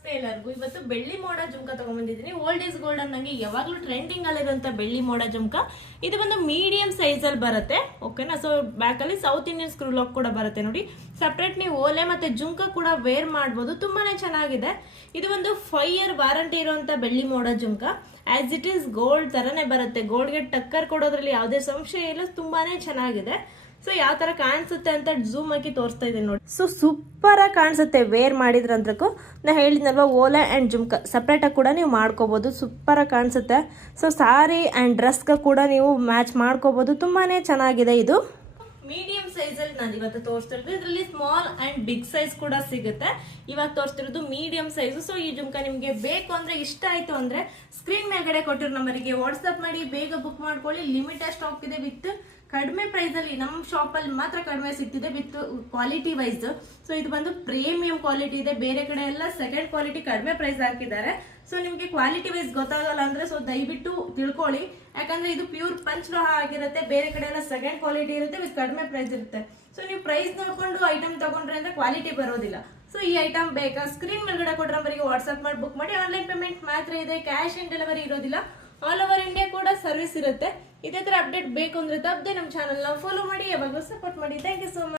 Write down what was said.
ನಮಸ್ತೆ ಎಲ್ಲರಿಗೂ. ಇವತ್ತು ಬೆಳ್ಳಿ ಮೋಡ ಜುಮ್ಕಾ ತಗೊಂಡ್ಬಂದಿದ್ದೀನಿ. ಓಲ್ಡ್ ಈಸ್ ಗೋಲ್ಡನ್ ನಂಗೆ ಯಾವಾಗಲೂ ಟ್ರೆಂಡಿಂಗ್ ಅಲ್ಲಿರುವಂತ ಬೆಳ್ಳಿ ಮೋಡ ಜುಮ್ಕಾ. ಇದು ಬಂದು ಮೀಡಿಯಂ ಸೈಜ್ ಅಲ್ಲಿ ಬರುತ್ತೆ, ಓಕೆನಾ. ಸೊ ಬ್ಯಾಕ್ ಅಲ್ಲಿ ಸೌತ್ ಇಂಡಿಯನ್ ಸ್ಕ್ರೂ ಲಾಕ್ ಕೂಡ ಬರುತ್ತೆ ನೋಡಿ. ಸಪ್ರೇಟ್ ನೀವು ಓಲೆ ಮತ್ತೆ ಜುಮ್ಕಾ ಕೂಡ ವೇರ್ ಮಾಡಬಹುದು, ತುಂಬಾನೇ ಚೆನ್ನಾಗಿದೆ. ಇದು ಒಂದು 5 year ವಾರಂಟಿ ಇರುವಂತ ಬೆಳ್ಳಿ ಮೋಡ jhumka. As it is gold ತರನೇ ಬರುತ್ತೆ, ಗೋಲ್ಡ್ಗೆ ಟಕ್ಕರ್ ಕೊಡೋದ್ರಲ್ಲಿ ಯಾವುದೇ ಸಂಶಯ ಇಲ್ಲ, ತುಂಬಾನೇ ಚೆನ್ನಾಗಿದೆ. ಸೊ ಯಾವ ತರ ಕಾಣಿಸುತ್ತೆ ಅಂತ ಝೂಮ್ ಹಾಕಿ ತೋರಿಸ್ತಾ ಇದ್ದೀನಿ ನೋಡಿ. ಸೊ ಸೂಪರ್ ಆಗಿ ಕಾಣಿಸುತ್ತೆ ವೇರ್ ಮಾಡಿದ್ರಂತಕ್ಕೂ. ನಾ ಹೇಳಿದ್ನಲ್ವಾ, ಓಲೆ ಅಂಡ್ ಜುಮ್ಕಾ ಸಪ್ರೇಟ್ ಆಗಿ ಕೂಡ ನೀವು ಮಾಡ್ಕೋಬಹುದು, ಸೂಪರ್ ಆಗಿ ಕಾಣಿಸುತ್ತೆ. ಸೊ ಸಾರಿ ಅಂಡ್ ಡ್ರೆಸ್ಗೆ ಕೂಡ ನೀವು ಮ್ಯಾಚ್ ಮಾಡ್ಕೋಬಹುದು, ತುಂಬಾನೇ ಚೆನ್ನಾಗಿದೆ. ಇದು ಮೀಡಿಯಂ ಸೈಜ್ ಅಲ್ಲಿ ನಾನು ಇವತ್ತು ತೋರಿಸ್ತಿರೋದು. ಇದರಲ್ಲಿ ಸ್ಮಾಲ್ ಅಂಡ್ ಬಿಗ್ ಸೈಜ್ ಕೂಡ ಸಿಗುತ್ತೆ. ಇವಾಗ ತೋರಿಸ್ತಿರೋದು ಮೀಡಿಯಂ ಸೈಜ್. ಸೊ ಈ ಜುಮ್ಕಾ ನಿಮ್ಗೆ ಬೇಕು ಅಂದ್ರೆ, ಇಷ್ಟ ಆಯ್ತು ಅಂದ್ರೆ ಸ್ಕ್ರೀನ್ ಮೇಲ್ಗಡೆ ಕೊಟ್ಟಿರೋ ನಂಬರ್ಗೆ ವಾಟ್ಸ್ಆಪ್ ಮಾಡಿ ಬೇಗ ಬುಕ್ ಮಾಡ್ಕೊಳ್ಳಿ. ಲಿಮಿಟೆಡ್ ಸ್ಟಾಕ್ ಇದೆ, ವಿತ್ ಕಡಿಮೆ ಪ್ರೈಸ್ ಅಲ್ಲಿ ನಮ್ಮ ಶಾಪ್ ಅಲ್ಲಿ ಮಾತ್ರ ಕಡಿಮೆ ಸಿಗ್ತಿದೆ, ವಿತ್ ಕ್ವಾಲಿಟಿ ವೈಸ್. ಸೊ ಇದು ಬಂದು ಪ್ರೀಮಿಯಂ ಕ್ವಾಲಿಟಿ ಇದೆ, ಬೇರೆ ಕಡೆ ಎಲ್ಲ ಸೆಕೆಂಡ್ ಕ್ವಾಲಿಟಿ ಕಡಿಮೆ ಪ್ರೈಸ್ ಹಾಕಿದ್ದಾರೆ. ಸೊ ನಿಮ್ಗೆ ಕ್ವಾಲಿಟಿ ವೈಸ್ ಗೊತ್ತಾಗಲ್ಲ ಅಂದ್ರೆ ಸೊ ದಯವಿಟ್ಟು ತಿಳ್ಕೊಳ್ಳಿ, ಯಾಕಂದ್ರೆ ಇದು ಪ್ಯೂರ್ ಪಂಚಲೋಹ ಆಗಿರುತ್ತೆ, ಬೇರೆ ಕಡೆ ಎಲ್ಲ ಸೆಕೆಂಡ್ ಕ್ವಾಲಿಟಿ ಇರುತ್ತೆ, ವಿತ್ ಕಡಿಮೆ ಪ್ರೈಸ್ ಇರುತ್ತೆ. ಸೊ ನೀವು ಪ್ರೈಸ್ ನೋಡ್ಕೊಂಡು ಐಟಮ್ ತಗೊಂಡ್ರೆ ಅಂದ್ರೆ ಕ್ವಾಲಿಟಿ ಬರೋದಿಲ್ಲ. ಸೊ ಈ ಐಟಮ್ ಬೇಕಾ, ಸ್ಕ್ರೀನ್ ಮೇಲ್ಗಡೆ ಕೊಟ್ಟ ನಂಬರಿಗೆ ವಾಟ್ಸ್ಆಪ್ ಮಾಡಿ ಬುಕ್ ಮಾಡಿ. ಆನ್ಲೈನ್ ಪೇಮೆಂಟ್ ಮಾತ್ರ ಇದೆ, ಕ್ಯಾಶ್ ಆನ್ ಡೆಲಿವರಿ ಇರೋದಿಲ್ಲ. ಆಲ್ ಓವರ್ ಇಂಡಿಯಾ ಕೂಡ ಸರ್ವಿಸ್ ಇರುತ್ತೆ. ಇದೇ ತರ ಅಪ್ಡೇಟ್ ಬೇಕು ಅಂದ್ರೆ ತಪ್ಪದೆ ನಮ್ಮ ಚಾನಲ್ ಫಾಲೋ ಮಾಡಿ, ಯಾವಾಗಲೂ ಸಪೋರ್ಟ್ ಮಾಡಿ. Thank you so much.